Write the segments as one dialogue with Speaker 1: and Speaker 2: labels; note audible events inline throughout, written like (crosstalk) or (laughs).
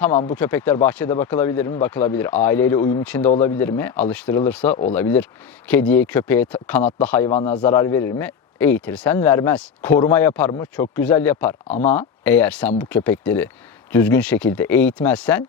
Speaker 1: Tamam bu köpekler bahçede bakılabilir mi? Bakılabilir. Aileyle uyum içinde olabilir mi? Alıştırılırsa olabilir. Kediye, köpeğe, kanatlı hayvana zarar verir mi? Eğitirsen vermez. Koruma yapar mı? Çok güzel yapar. Ama eğer sen bu köpekleri düzgün şekilde eğitmezsen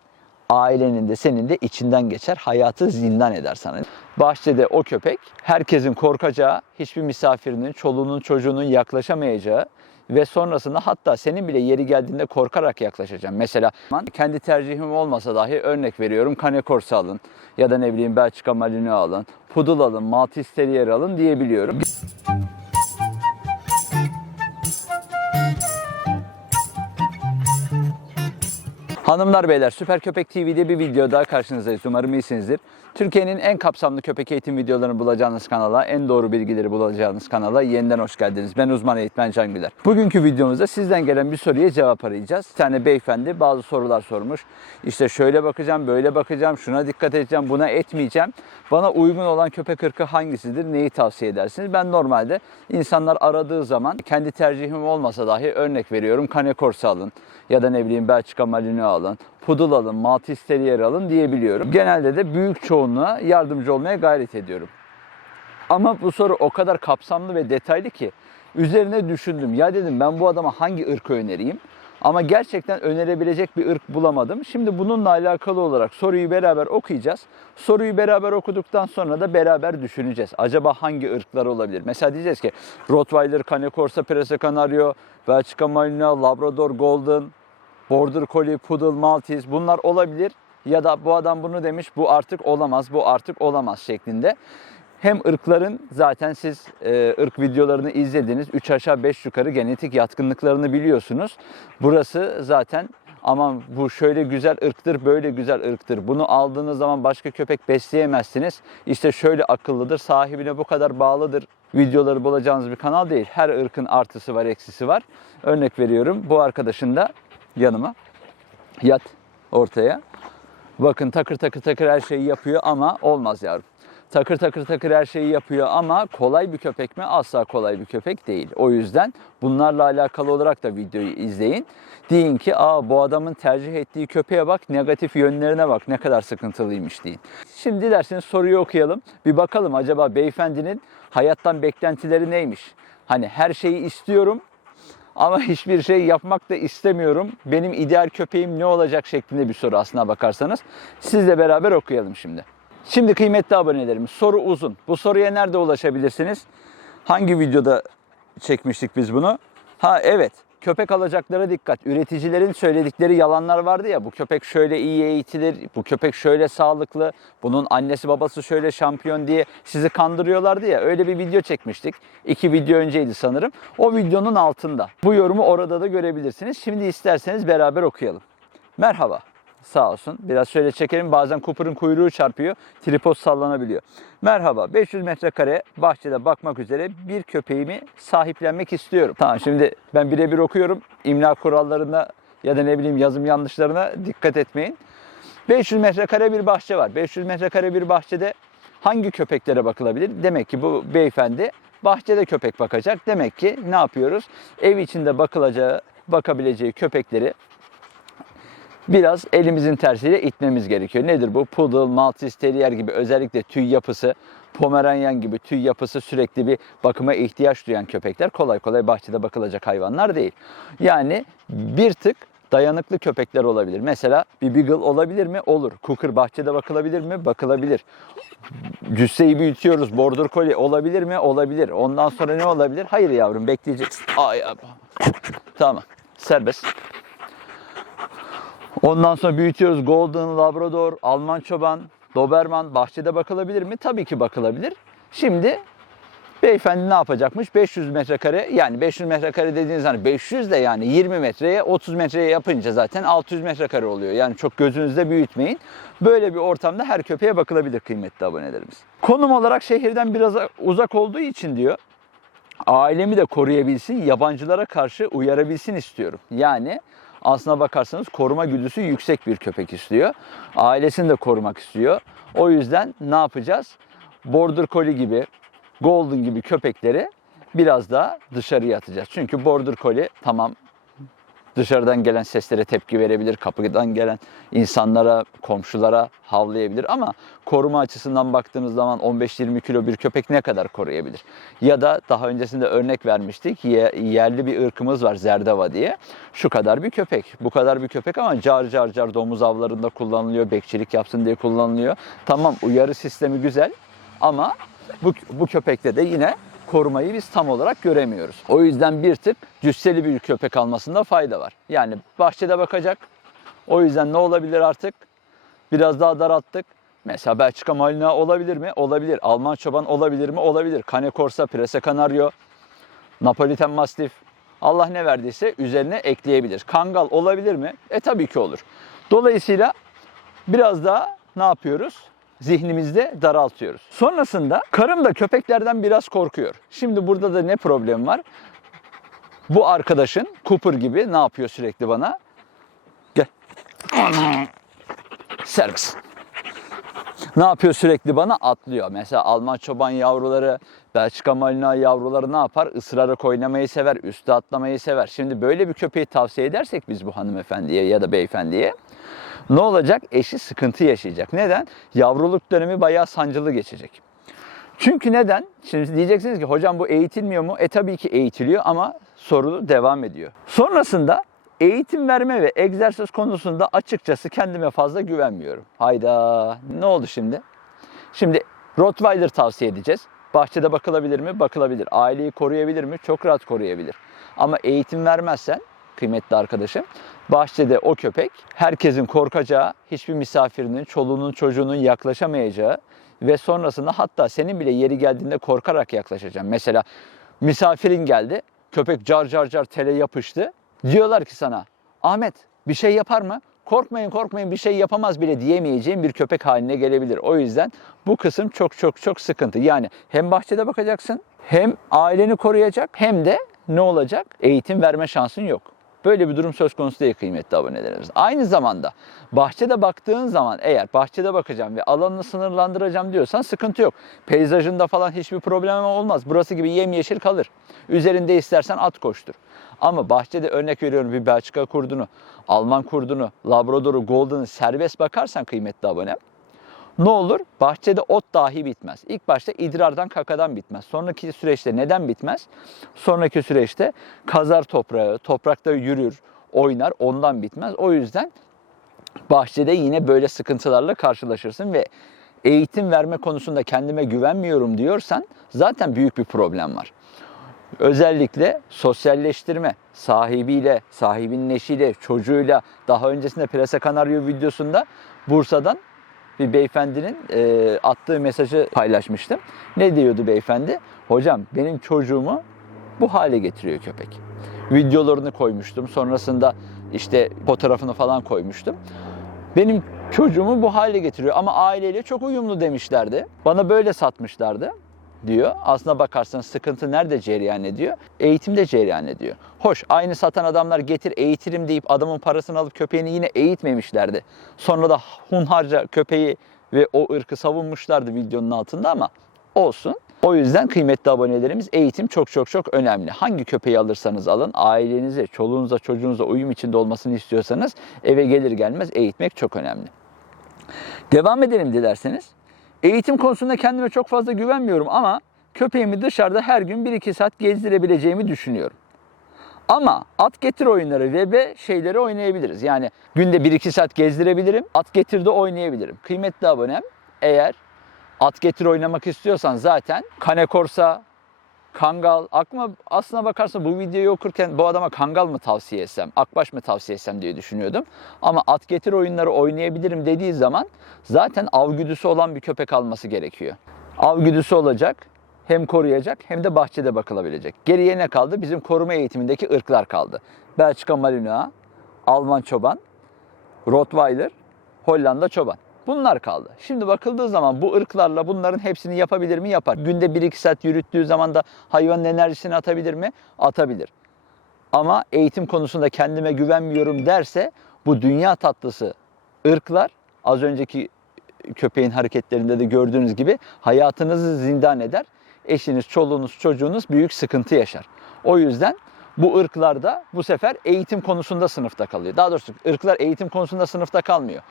Speaker 1: ailenin de senin de içinden geçer. Hayatı zindan eder sana. Bahçede o köpek herkesin korkacağı, hiçbir misafirinin, çoluğunun, çocuğunun yaklaşamayacağı ve sonrasında hatta senin bile yeri geldiğinde korkarak yaklaşacağım. Mesela kendi tercihim olmasa dahi örnek veriyorum Cane Corso alın ya da ne bileyim Belçika Malinois alın, Poodle alın, Maltese Terrier alın diyebiliyorum. Hanımlar beyler Süper Köpek TV'de bir video daha karşınızdayız. Umarım iyisinizdir. Türkiye'nin en kapsamlı köpek eğitim videolarını bulacağınız kanala, en doğru bilgileri bulacağınız kanala yeniden hoş geldiniz. Ben uzman eğitmen Can Güler. Bugünkü videomuzda sizden gelen bir soruya cevap arayacağız. Bir tane beyefendi bazı sorular sormuş. İşte şöyle bakacağım, böyle bakacağım, şuna dikkat edeceğim, buna etmeyeceğim. Bana uygun olan köpek ırkı hangisidir, neyi tavsiye edersiniz? Ben normalde insanlar aradığı zaman kendi tercihim olmasa dahi örnek veriyorum Cane Corso alın ya da ne bileyim Belçika Malinois alın, Poodle alın, Maltese Terrier alın diyebiliyorum. Genelde de büyük çoğunluğa yardımcı olmaya gayret ediyorum. Ama bu soru o kadar kapsamlı ve detaylı ki üzerine düşündüm. Ya dedim ben bu adama hangi ırkı önereyim? Ama gerçekten önerebilecek bir ırk bulamadım. Şimdi bununla alakalı olarak soruyu beraber okuyacağız. Soruyu beraber okuduktan sonra da beraber düşüneceğiz. Acaba hangi ırklar olabilir? Mesela diyeceğiz ki Rottweiler, Cane Corso, Prese Canario, Belçika Malinois, Labrador Golden, Border Collie, Poodle, Maltese bunlar olabilir. Ya da bu adam bunu demiş bu artık olamaz, bu artık olamaz şeklinde. Hem ırkların zaten siz e, ırk videolarını izlediniz. 3 aşağı 5 yukarı genetik yatkınlıklarını biliyorsunuz. Burası zaten aman bu şöyle güzel ırktır, böyle güzel ırktır. Bunu aldığınız zaman başka köpek besleyemezsiniz. İşte şöyle akıllıdır, sahibine bu kadar bağlıdır videoları bulacağınız bir kanal değil. Her ırkın artısı var, eksisi var. Örnek veriyorum bu arkadaşın da yanıma yat ortaya. Bakın takır takır takır her şeyi yapıyor ama olmaz yavrum. Takır takır takır her şeyi yapıyor ama kolay bir köpek mi? Asla kolay bir köpek değil. O yüzden bunlarla alakalı olarak da videoyu izleyin. Deyin ki aa bu adamın tercih ettiği köpeğe bak, negatif yönlerine bak ne kadar sıkıntılıymış deyin. Şimdi dilerseniz soruyu okuyalım. Bir bakalım acaba beyefendinin hayattan beklentileri neymiş? Hani her şeyi istiyorum ama hiçbir şey yapmak da istemiyorum. Benim ideal köpeğim ne olacak şeklinde bir soru aslına bakarsanız. Sizle beraber okuyalım şimdi. Şimdi kıymetli abonelerimiz soru uzun. Bu soruya nerede ulaşabilirsiniz? Hangi videoda çekmiştik biz bunu? Ha evet. Köpek alacaklara dikkat. Üreticilerin söyledikleri yalanlar vardı ya. Bu köpek şöyle iyi eğitilir, bu köpek şöyle sağlıklı, bunun annesi babası şöyle şampiyon diye sizi kandırıyorlardı ya. Öyle bir video çekmiştik. İki video önceydi sanırım. O videonun altında. Bu yorumu orada da görebilirsiniz. Şimdi isterseniz beraber okuyalım. Merhaba. Sağ olsun. Biraz şöyle çekelim. Bazen Cooper'ın kuyruğu çarpıyor. Tripod sallanabiliyor. Merhaba. 500 metrekare bahçede bakmak üzere bir köpeğimi sahiplenmek istiyorum. Tamam şimdi ben birebir okuyorum. İmla kurallarına ya da ne bileyim yazım yanlışlarına dikkat etmeyin. 500 metrekare bir bahçe var. 500 metrekare bir bahçede hangi köpeklere bakılabilir? Demek ki bu beyefendi bahçede köpek bakacak. Demek ki ne yapıyoruz? Ev içinde bakılacağı, bakabileceği köpekleri biraz elimizin tersiyle itmemiz gerekiyor. Nedir bu? Poodle, Maltese Terrier gibi özellikle tüy yapısı, Pomeranian gibi tüy yapısı sürekli bir bakıma ihtiyaç duyan köpekler kolay kolay bahçede bakılacak hayvanlar değil. Yani bir tık dayanıklı köpekler olabilir. Mesela bir Beagle olabilir mi? Olur. Cooker bahçede bakılabilir mi? Bakılabilir. Cüsseyi büyütüyoruz. Border Collie olabilir mi? Olabilir. Ondan sonra ne olabilir? Hayır yavrum bekleyeceksin. Ay, ay. Tamam. Serbest. Ondan sonra büyütüyoruz. Golden, Labrador, Alman çoban, Doberman bahçede bakılabilir mi? Tabii ki bakılabilir. Şimdi beyefendi ne yapacakmış? 500 metrekare yani 500 metrekare dediğiniz hani 500 de yani 20 metreye 30 metreye yapınca zaten 600 metrekare oluyor. Yani çok gözünüzde büyütmeyin. Böyle bir ortamda her köpeğe bakılabilir kıymetli abonelerimiz. Konum olarak şehirden biraz uzak olduğu için diyor ailemi de koruyabilsin, yabancılara karşı uyarabilsin istiyorum. Yani aslına bakarsanız koruma güdüsü yüksek bir köpek istiyor. Ailesini de korumak istiyor. O yüzden ne yapacağız? Border Collie gibi, Golden gibi köpekleri biraz daha dışarıya atacağız. Çünkü Border Collie tamam Dışarıdan gelen seslere tepki verebilir, kapıdan gelen insanlara, komşulara havlayabilir ama koruma açısından baktığınız zaman 15-20 kilo bir köpek ne kadar koruyabilir? Ya da daha öncesinde örnek vermiştik. ye- Yerli bir ırkımız var Zerdava diye. Şu kadar bir köpek. Bu kadar bir köpek ama car car car domuz avlarında kullanılıyor. Bekçilik yapsın diye kullanılıyor. Tamam uyarı sistemi güzel ama bu, bu köpekte de yine korumayı biz tam olarak göremiyoruz. O yüzden bir tık cüsseli bir köpek almasında fayda var. Yani bahçede bakacak. O yüzden ne olabilir artık? Biraz daha daralttık. Mesela Belçika Malinois olabilir mi? Olabilir. Alman çoban olabilir mi? Olabilir. Cane Corsa, Prese Canario, Napoliten Mastiff. Allah ne verdiyse üzerine ekleyebilir. Kangal olabilir mi? E tabii ki olur. Dolayısıyla biraz daha ne yapıyoruz? Zihnimizde daraltıyoruz. Sonrasında karım da köpeklerden biraz korkuyor. Şimdi burada da ne problem var? Bu arkadaşın Cooper gibi ne yapıyor sürekli bana? Gel. Servis. Ne yapıyor sürekli bana? Atlıyor. Mesela Alman çoban yavruları, Belçika Malinois yavruları ne yapar? Isırarak oynamayı sever, üste atlamayı sever. Şimdi böyle bir köpeği tavsiye edersek biz bu hanımefendiye ya da beyefendiye ne olacak? Eşi sıkıntı yaşayacak. Neden? Yavruluk dönemi bayağı sancılı geçecek. Çünkü neden? Şimdi diyeceksiniz ki hocam bu eğitilmiyor mu? E tabii ki eğitiliyor ama soru devam ediyor. Sonrasında eğitim verme ve egzersiz konusunda açıkçası kendime fazla güvenmiyorum. Hayda ne oldu şimdi? Şimdi Rottweiler tavsiye edeceğiz. Bahçede bakılabilir mi? Bakılabilir. Aileyi koruyabilir mi? Çok rahat koruyabilir. Ama eğitim vermezsen kıymetli arkadaşım bahçede o köpek herkesin korkacağı, hiçbir misafirinin, çoluğunun, çocuğunun yaklaşamayacağı ve sonrasında hatta senin bile yeri geldiğinde korkarak yaklaşacaksın. Mesela misafirin geldi, köpek car car car tele yapıştı. Diyorlar ki sana Ahmet bir şey yapar mı? Korkmayın korkmayın bir şey yapamaz bile diyemeyeceğin bir köpek haline gelebilir. O yüzden bu kısım çok çok çok sıkıntı. Yani hem bahçede bakacaksın hem aileni koruyacak hem de ne olacak? Eğitim verme şansın yok. Böyle bir durum söz konusu değil kıymetli abonelerimiz. Aynı zamanda bahçede baktığın zaman eğer bahçede bakacağım ve alanını sınırlandıracağım diyorsan sıkıntı yok. Peyzajında falan hiçbir problem olmaz. Burası gibi yemyeşil kalır. Üzerinde istersen at koştur. Ama bahçede örnek veriyorum bir Belçika kurdunu, Alman kurdunu, Labrador'u, Golden'ı serbest bakarsan kıymetli abonem ne olur? Bahçede ot dahi bitmez. İlk başta idrardan kakadan bitmez. Sonraki süreçte neden bitmez? Sonraki süreçte kazar toprağı, toprakta yürür, oynar ondan bitmez. O yüzden bahçede yine böyle sıkıntılarla karşılaşırsın ve eğitim verme konusunda kendime güvenmiyorum diyorsan zaten büyük bir problem var. Özellikle sosyalleştirme sahibiyle, sahibinin eşiyle, çocuğuyla daha öncesinde Presa Canario videosunda Bursa'dan bir beyefendinin e, attığı mesajı paylaşmıştım. Ne diyordu beyefendi? Hocam benim çocuğumu bu hale getiriyor köpek. Videolarını koymuştum. Sonrasında işte fotoğrafını falan koymuştum. Benim çocuğumu bu hale getiriyor ama aileyle çok uyumlu demişlerdi. Bana böyle satmışlardı diyor. Aslına bakarsan sıkıntı nerede cereyan ediyor? Eğitimde cereyan ediyor. Hoş aynı satan adamlar getir eğitirim deyip adamın parasını alıp köpeğini yine eğitmemişlerdi. Sonra da hunharca köpeği ve o ırkı savunmuşlardı videonun altında ama olsun. O yüzden kıymetli abonelerimiz eğitim çok çok çok önemli. Hangi köpeği alırsanız alın ailenize, çoluğunuza, çocuğunuza uyum içinde olmasını istiyorsanız eve gelir gelmez eğitmek çok önemli. Devam edelim dilerseniz. Eğitim konusunda kendime çok fazla güvenmiyorum ama köpeğimi dışarıda her gün 1-2 saat gezdirebileceğimi düşünüyorum. Ama at getir oyunları ve be şeyleri oynayabiliriz. Yani günde 1-2 saat gezdirebilirim. At getirde oynayabilirim. Kıymetli abonem eğer at getir oynamak istiyorsan zaten Kane Corsa, Kangal, aklıma aslına bakarsan bu videoyu okurken bu adama Kangal mı tavsiye etsem, Akbaş mı tavsiye etsem diye düşünüyordum. Ama at getir oyunları oynayabilirim dediği zaman zaten av güdüsü olan bir köpek alması gerekiyor. Av güdüsü olacak, hem koruyacak hem de bahçede bakılabilecek. Geriye ne kaldı? Bizim koruma eğitimindeki ırklar kaldı. Belçika Malinois, Alman çoban, Rottweiler, Hollanda çoban. Bunlar kaldı. Şimdi bakıldığı zaman bu ırklarla bunların hepsini yapabilir mi? Yapar. Günde 1-2 saat yürüttüğü zaman da hayvanın enerjisini atabilir mi? Atabilir. Ama eğitim konusunda kendime güvenmiyorum derse bu dünya tatlısı ırklar az önceki köpeğin hareketlerinde de gördüğünüz gibi hayatınızı zindan eder. Eşiniz, çoluğunuz, çocuğunuz büyük sıkıntı yaşar. O yüzden bu ırklar da bu sefer eğitim konusunda sınıfta kalıyor. Daha doğrusu ırklar eğitim konusunda sınıfta kalmıyor.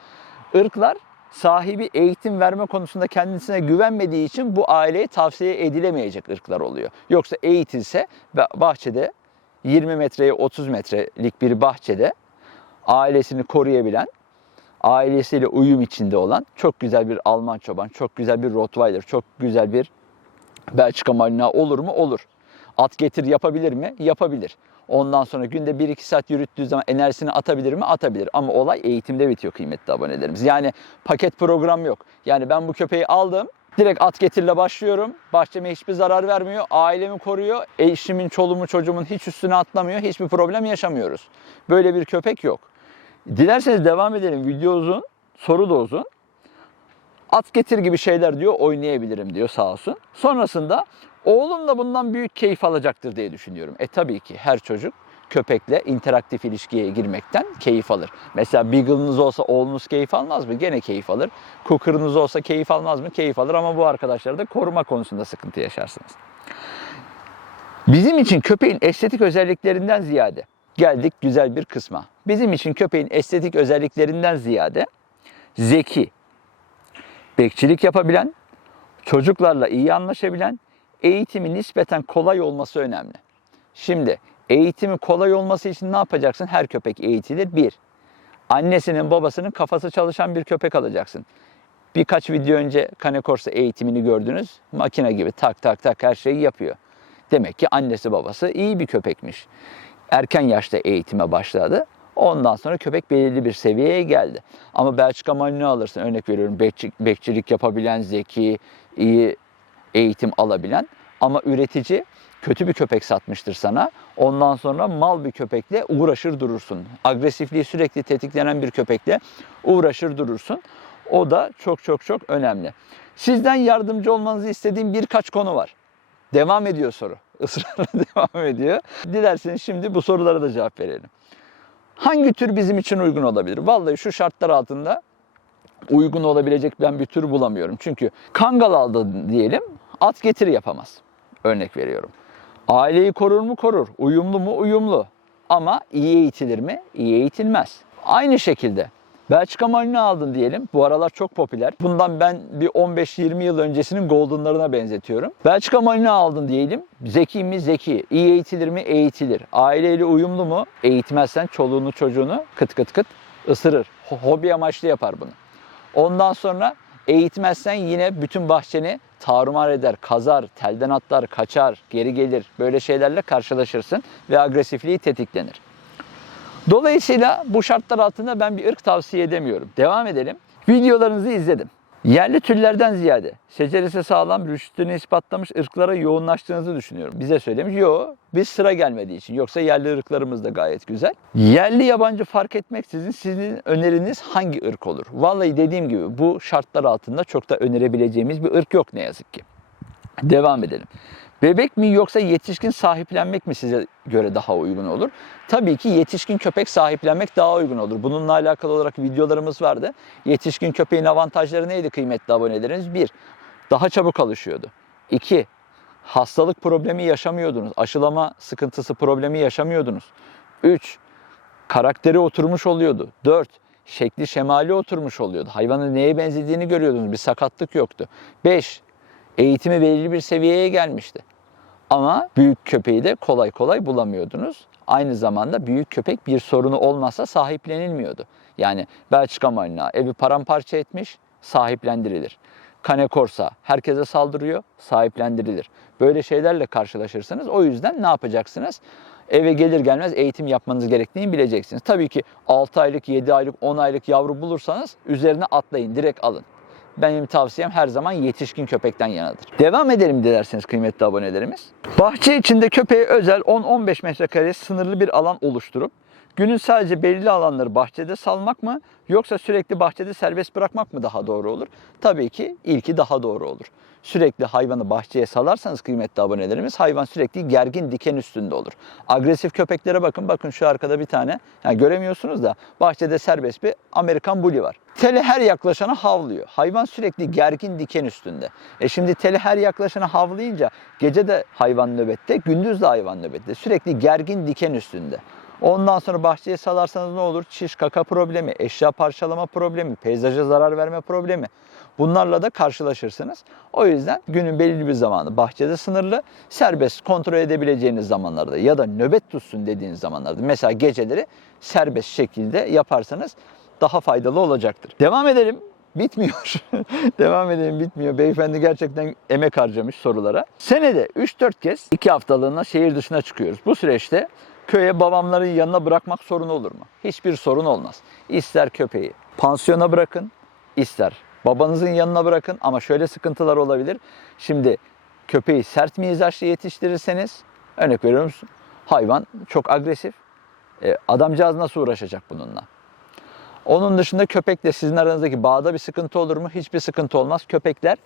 Speaker 1: Irklar sahibi eğitim verme konusunda kendisine güvenmediği için bu aileye tavsiye edilemeyecek ırklar oluyor. Yoksa eğitilse ba- bahçede 20 metreye 30 metrelik bir bahçede ailesini koruyabilen, ailesiyle uyum içinde olan çok güzel bir Alman çoban, çok güzel bir Rottweiler, çok güzel bir Belçika Malinois olur mu? Olur. At getir yapabilir mi? Yapabilir. Ondan sonra günde 1-2 saat yürüttüğü zaman enerjisini atabilir mi? Atabilir. Ama olay eğitimde bitiyor kıymetli abonelerimiz. Yani paket program yok. Yani ben bu köpeği aldım. Direkt at getirle başlıyorum. Bahçeme hiçbir zarar vermiyor. Ailemi koruyor. Eşimin, çoluğumun, çocuğumun hiç üstüne atlamıyor. Hiçbir problem yaşamıyoruz. Böyle bir köpek yok. Dilerseniz devam edelim. Video uzun, soru da uzun at getir gibi şeyler diyor oynayabilirim diyor sağ olsun. Sonrasında oğlum da bundan büyük keyif alacaktır diye düşünüyorum. E tabii ki her çocuk köpekle interaktif ilişkiye girmekten keyif alır. Mesela Beagle'ınız olsa oğlunuz keyif almaz mı? Gene keyif alır. Cooker'ınız olsa keyif almaz mı? Keyif alır ama bu arkadaşları da koruma konusunda sıkıntı yaşarsınız. Bizim için köpeğin estetik özelliklerinden ziyade geldik güzel bir kısma. Bizim için köpeğin estetik özelliklerinden ziyade zeki, bekçilik yapabilen, çocuklarla iyi anlaşabilen, eğitimi nispeten kolay olması önemli. Şimdi eğitimi kolay olması için ne yapacaksın? Her köpek eğitilir. Bir, annesinin babasının kafası çalışan bir köpek alacaksın. Birkaç video önce Cane Corso eğitimini gördünüz. Makine gibi tak tak tak her şeyi yapıyor. Demek ki annesi babası iyi bir köpekmiş. Erken yaşta eğitime başladı. Ondan sonra köpek belirli bir seviyeye geldi. Ama Belçika Malinois alırsın örnek veriyorum bekçi- bekçilik yapabilen, zeki, iyi eğitim alabilen ama üretici kötü bir köpek satmıştır sana. Ondan sonra mal bir köpekle uğraşır durursun. Agresifliği sürekli tetiklenen bir köpekle uğraşır durursun. O da çok çok çok önemli. Sizden yardımcı olmanızı istediğim birkaç konu var. Devam ediyor soru. (laughs) Israrla devam ediyor. Dilerseniz şimdi bu sorulara da cevap verelim. Hangi tür bizim için uygun olabilir? Vallahi şu şartlar altında uygun olabilecek ben bir tür bulamıyorum. Çünkü kangal aldı diyelim at getiri yapamaz. Örnek veriyorum. Aileyi korur mu? Korur. Uyumlu mu? Uyumlu. Ama iyi eğitilir mi? İyi eğitilmez. Aynı şekilde Belçika Malinois aldın diyelim. Bu aralar çok popüler. Bundan ben bir 15-20 yıl öncesinin Golden'larına benzetiyorum. Belçika Malinois aldın diyelim. Zeki mi? Zeki. İyi eğitilir mi? Eğitilir. Aileyle uyumlu mu? Eğitmezsen çoluğunu çocuğunu kıt kıt kıt ısırır. Ho- Hobi amaçlı yapar bunu. Ondan sonra eğitmezsen yine bütün bahçeni tarumar eder, kazar, telden atlar, kaçar, geri gelir. Böyle şeylerle karşılaşırsın ve agresifliği tetiklenir. Dolayısıyla bu şartlar altında ben bir ırk tavsiye edemiyorum. Devam edelim. Videolarınızı izledim. Yerli türlerden ziyade seceresi sağlam rüştünü ispatlamış ırklara yoğunlaştığınızı düşünüyorum. Bize söylemiş. Yo, biz sıra gelmediği için. Yoksa yerli ırklarımız da gayet güzel. Yerli yabancı fark etmeksizin sizin öneriniz hangi ırk olur? Vallahi dediğim gibi bu şartlar altında çok da önerebileceğimiz bir ırk yok ne yazık ki. Devam edelim. Bebek mi yoksa yetişkin sahiplenmek mi size göre daha uygun olur? Tabii ki yetişkin köpek sahiplenmek daha uygun olur. Bununla alakalı olarak videolarımız vardı. Yetişkin köpeğin avantajları neydi kıymetli abonelerimiz? Bir, daha çabuk alışıyordu. İki, hastalık problemi yaşamıyordunuz. Aşılama sıkıntısı problemi yaşamıyordunuz. Üç, karakteri oturmuş oluyordu. Dört, şekli şemali oturmuş oluyordu. Hayvanın neye benzediğini görüyordunuz. Bir sakatlık yoktu. Beş, eğitimi belirli bir seviyeye gelmişti. Ama büyük köpeği de kolay kolay bulamıyordunuz. Aynı zamanda büyük köpek bir sorunu olmazsa sahiplenilmiyordu. Yani Belçika Malinois evi paramparça etmiş, sahiplendirilir. Cane Corsa herkese saldırıyor, sahiplendirilir. Böyle şeylerle karşılaşırsınız. O yüzden ne yapacaksınız? Eve gelir gelmez eğitim yapmanız gerektiğini bileceksiniz. Tabii ki 6 aylık, 7 aylık, 10 aylık yavru bulursanız üzerine atlayın, direkt alın benim tavsiyem her zaman yetişkin köpekten yanadır. Devam edelim dilerseniz kıymetli abonelerimiz. Bahçe içinde köpeğe özel 10-15 metrekare sınırlı bir alan oluşturup günün sadece belli alanları bahçede salmak mı yoksa sürekli bahçede serbest bırakmak mı daha doğru olur? Tabii ki ilki daha doğru olur. Sürekli hayvanı bahçeye salarsanız kıymetli abonelerimiz hayvan sürekli gergin diken üstünde olur. Agresif köpeklere bakın. Bakın şu arkada bir tane. Yani göremiyorsunuz da bahçede serbest bir Amerikan Bully var. Tele her yaklaşana havlıyor. Hayvan sürekli gergin diken üstünde. E şimdi tele her yaklaşana havlayınca gece de hayvan nöbette, gündüz de hayvan nöbette. Sürekli gergin diken üstünde. Ondan sonra bahçeye salarsanız ne olur? Çiş kaka problemi, eşya parçalama problemi, peyzaja zarar verme problemi. Bunlarla da karşılaşırsınız. O yüzden günün belirli bir zamanı bahçede sınırlı, serbest kontrol edebileceğiniz zamanlarda ya da nöbet tutsun dediğiniz zamanlarda mesela geceleri serbest şekilde yaparsanız daha faydalı olacaktır. Devam edelim. Bitmiyor. (laughs) Devam edelim bitmiyor. Beyefendi gerçekten emek harcamış sorulara. Senede 3-4 kez 2 haftalığına şehir dışına çıkıyoruz. Bu süreçte köye babamların yanına bırakmak sorun olur mu? Hiçbir sorun olmaz. İster köpeği pansiyona bırakın, ister babanızın yanına bırakın ama şöyle sıkıntılar olabilir. Şimdi köpeği sert mizaçlı yetiştirirseniz örnek veriyorum hayvan çok agresif. E, adamcağız nasıl uğraşacak bununla? Onun dışında köpekle sizin aranızdaki bağda bir sıkıntı olur mu? Hiçbir sıkıntı olmaz. Köpekler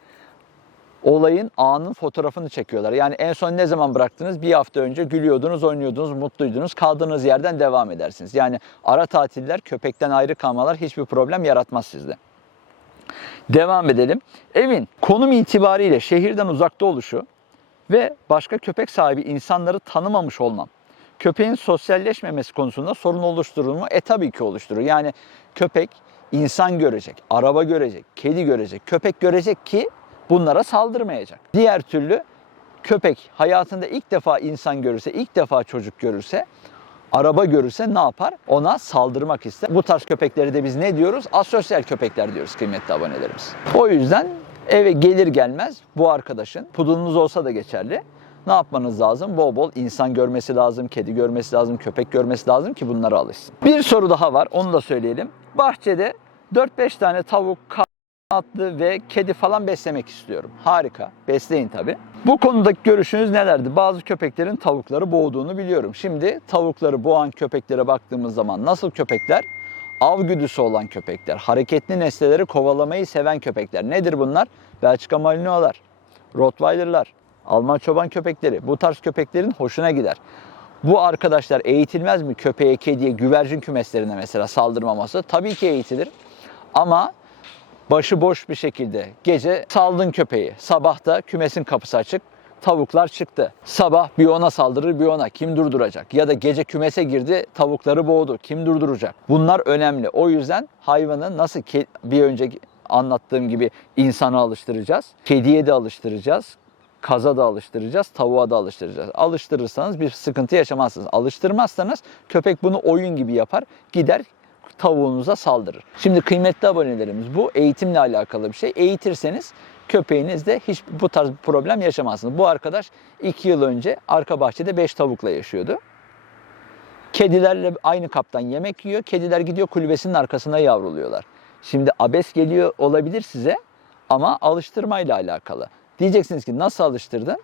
Speaker 1: olayın anın fotoğrafını çekiyorlar. Yani en son ne zaman bıraktınız? Bir hafta önce gülüyordunuz, oynuyordunuz, mutluydunuz. Kaldığınız yerden devam edersiniz. Yani ara tatiller, köpekten ayrı kalmalar hiçbir problem yaratmaz sizde. Devam edelim. Evin konum itibariyle şehirden uzakta oluşu ve başka köpek sahibi insanları tanımamış olmam. Köpeğin sosyalleşmemesi konusunda sorun oluşturur mu? E tabii ki oluşturur. Yani köpek insan görecek, araba görecek, kedi görecek, köpek görecek ki bunlara saldırmayacak. Diğer türlü köpek hayatında ilk defa insan görürse, ilk defa çocuk görürse, araba görürse ne yapar? Ona saldırmak ister. Bu tarz köpekleri de biz ne diyoruz? Asosyal köpekler diyoruz kıymetli abonelerimiz. O yüzden eve gelir gelmez bu arkadaşın, pudulunuz olsa da geçerli. Ne yapmanız lazım? Bol bol insan görmesi lazım, kedi görmesi lazım, köpek görmesi lazım ki bunlara alışsın. Bir soru daha var, onu da söyleyelim. Bahçede 4-5 tane tavuk, atlı ve kedi falan beslemek istiyorum. Harika. Besleyin tabi. Bu konudaki görüşünüz nelerdi? Bazı köpeklerin tavukları boğduğunu biliyorum. Şimdi tavukları boğan köpeklere baktığımız zaman nasıl köpekler? Av güdüsü olan köpekler, hareketli nesneleri kovalamayı seven köpekler. Nedir bunlar? Belçika Malinois'lar, Rottweiler'lar, Alman çoban köpekleri. Bu tarz köpeklerin hoşuna gider. Bu arkadaşlar eğitilmez mi köpeğe, kediye, güvercin kümeslerine mesela saldırmaması? Tabii ki eğitilir. Ama başıboş bir şekilde gece saldın köpeği. Sabah da kümesin kapısı açık. Tavuklar çıktı. Sabah bir ona saldırır bir ona. Kim durduracak? Ya da gece kümese girdi tavukları boğdu. Kim durduracak? Bunlar önemli. O yüzden hayvanı nasıl bir önceki anlattığım gibi insana alıştıracağız. Kediye de alıştıracağız. Kaza da alıştıracağız, tavuğa da alıştıracağız. Alıştırırsanız bir sıkıntı yaşamazsınız. Alıştırmazsanız köpek bunu oyun gibi yapar. Gider tavuğunuza saldırır. Şimdi kıymetli abonelerimiz bu eğitimle alakalı bir şey. Eğitirseniz köpeğinizde hiç bu tarz bir problem yaşamazsınız. Bu arkadaş 2 yıl önce arka bahçede 5 tavukla yaşıyordu. Kedilerle aynı kaptan yemek yiyor. Kediler gidiyor kulübesinin arkasına yavruluyorlar. Şimdi abes geliyor olabilir size ama alıştırmayla alakalı. Diyeceksiniz ki nasıl alıştırdın?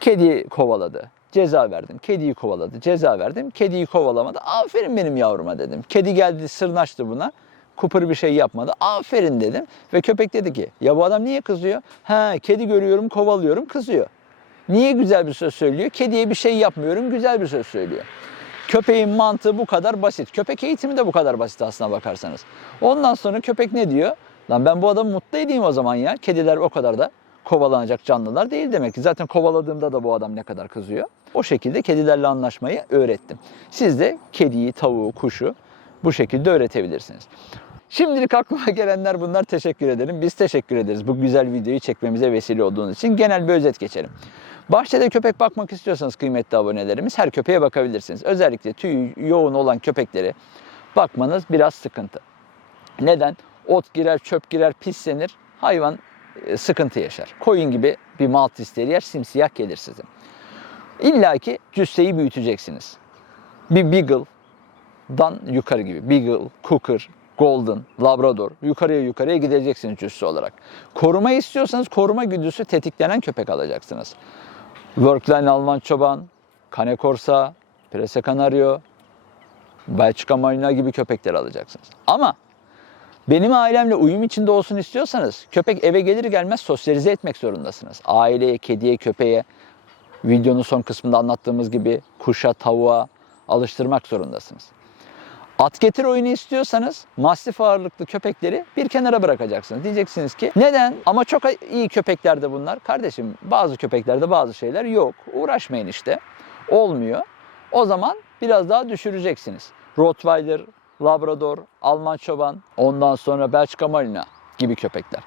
Speaker 1: Kedi kovaladı. Ceza verdim. Kediyi kovaladı. Ceza verdim. Kediyi kovalamadı. Aferin benim yavruma dedim. Kedi geldi sırnaştı buna. Kupır bir şey yapmadı. Aferin dedim. Ve köpek dedi ki ya bu adam niye kızıyor? Ha kedi görüyorum kovalıyorum kızıyor. Niye güzel bir söz söylüyor? Kediye bir şey yapmıyorum güzel bir söz söylüyor. Köpeğin mantığı bu kadar basit. Köpek eğitimi de bu kadar basit aslına bakarsanız. Ondan sonra köpek ne diyor? Lan ben bu adamı mutlu edeyim o zaman ya. Kediler o kadar da kovalanacak canlılar değil demek ki. Zaten kovaladığımda da bu adam ne kadar kızıyor. O şekilde kedilerle anlaşmayı öğrettim. Siz de kediyi, tavuğu, kuşu bu şekilde öğretebilirsiniz. Şimdilik aklıma (laughs) gelenler bunlar. Teşekkür ederim. Biz teşekkür ederiz bu güzel videoyu çekmemize vesile olduğunuz için. Genel bir özet geçelim. Bahçede köpek bakmak istiyorsanız kıymetli abonelerimiz her köpeğe bakabilirsiniz. Özellikle tüy yoğun olan köpekleri bakmanız biraz sıkıntı. Neden? Ot girer, çöp girer, pislenir. Hayvan sıkıntı yaşar. Koyun gibi bir Maltese Terrier simsiyah gelir size. İlla ki cüsseyi büyüteceksiniz. Bir Beagle'dan yukarı gibi. Beagle, Cooker, Golden, Labrador yukarıya yukarıya gideceksiniz cüsse olarak. Koruma istiyorsanız koruma güdüsü tetiklenen köpek alacaksınız. Workline Alman Çoban, Cane Corsa, Prese Canario, Belçika Malinois gibi köpekler alacaksınız. Ama benim ailemle uyum içinde olsun istiyorsanız köpek eve gelir gelmez sosyalize etmek zorundasınız. Aileye, kediye, köpeğe videonun son kısmında anlattığımız gibi kuşa, tavuğa alıştırmak zorundasınız. At getir oyunu istiyorsanız mastif ağırlıklı köpekleri bir kenara bırakacaksınız. Diyeceksiniz ki neden? Ama çok iyi köpeklerde bunlar. Kardeşim bazı köpeklerde bazı şeyler yok. Uğraşmayın işte. Olmuyor. O zaman biraz daha düşüreceksiniz. Rottweiler, Labrador, Alman Çoban, ondan sonra Belçika Malina gibi köpekler.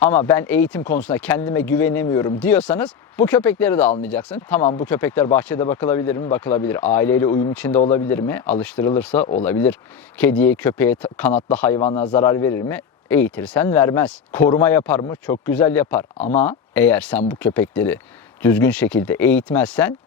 Speaker 1: Ama ben eğitim konusunda kendime güvenemiyorum diyorsanız bu köpekleri de almayacaksın. Tamam bu köpekler bahçede bakılabilir mi? Bakılabilir. Aileyle uyum içinde olabilir mi? Alıştırılırsa olabilir. Kediye, köpeğe, kanatlı hayvana zarar verir mi? Eğitirsen vermez. Koruma yapar mı? Çok güzel yapar. Ama eğer sen bu köpekleri düzgün şekilde eğitmezsen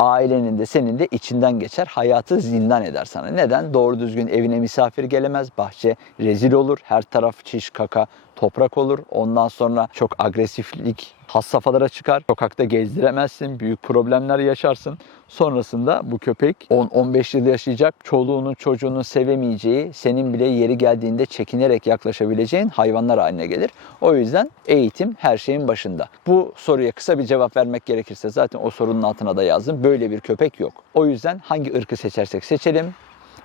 Speaker 1: ailenin de senin de içinden geçer. Hayatı zindan eder sana. Neden? Doğru düzgün evine misafir gelemez. Bahçe rezil olur. Her taraf çiş, kaka, toprak olur. Ondan sonra çok agresiflik has safhalara çıkar. Sokakta gezdiremezsin. Büyük problemler yaşarsın. Sonrasında bu köpek 10-15 yıl yaşayacak. Çoluğunun çocuğunun sevemeyeceği, senin bile yeri geldiğinde çekinerek yaklaşabileceğin hayvanlar haline gelir. O yüzden eğitim her şeyin başında. Bu soruya kısa bir cevap vermek gerekirse zaten o sorunun altına da yazdım. Böyle bir köpek yok. O yüzden hangi ırkı seçersek seçelim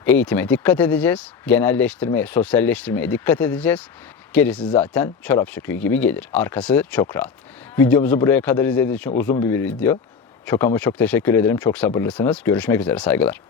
Speaker 1: eğitime dikkat edeceğiz. Genelleştirmeye, sosyalleştirmeye dikkat edeceğiz. Gerisi zaten çorap söküğü gibi gelir. Arkası çok rahat. Videomuzu buraya kadar izlediğiniz için uzun bir video. Çok ama çok teşekkür ederim. Çok sabırlısınız. Görüşmek üzere. Saygılar.